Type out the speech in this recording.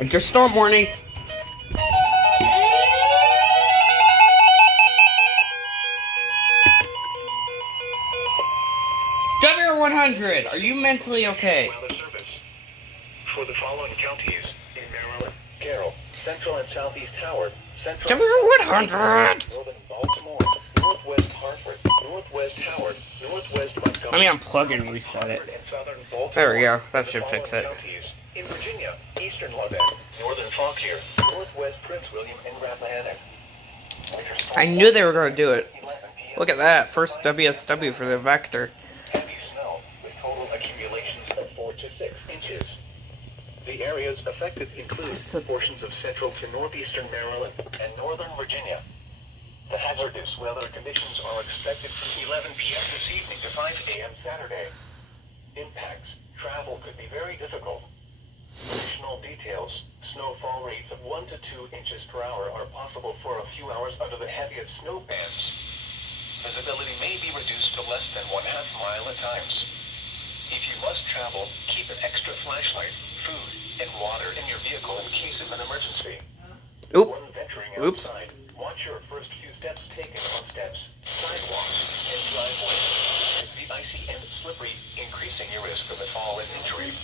Winter storm warning. W100, are you mentally okay? Weather service for the following counties in Maryland: Carroll, Central and Southeast Howard, Central W100! Northern Baltimore, Northwest Hartford, Northwest Howard, Northwest Montgomery. Let me unplug and reset it. Hartford and Southern Baltimore. There we go. That The should following fix it. counties in Virginia: Eastern Lubbock, Northern Fauquier, Northwest Prince William, and Rappahannock. I knew they were going to do it. 11 p.m. Look at that. First WSW for the Vector. Heavy snow with total accumulations of 4 to 6 inches. The areas affected include portions of central to northeastern Maryland and northern Virginia. The hazardous weather conditions are expected from 11 p.m. this evening to 5 a.m. Saturday. Impacts. Travel could be very difficult. Additional details. Snowfall rates of 1 to 2 inches per hour are possible for a few hours under the heaviest snow bands. Visibility may be reduced to less than 1/2 mile at times. If you must travel, keep an extra flashlight, food, and water in your vehicle in case of an emergency. Oop. When venturing Oops. outside, watch your first few steps taken on steps, sidewalks, and driveways. The icy and slippery, increasing your risk of a fall and injury.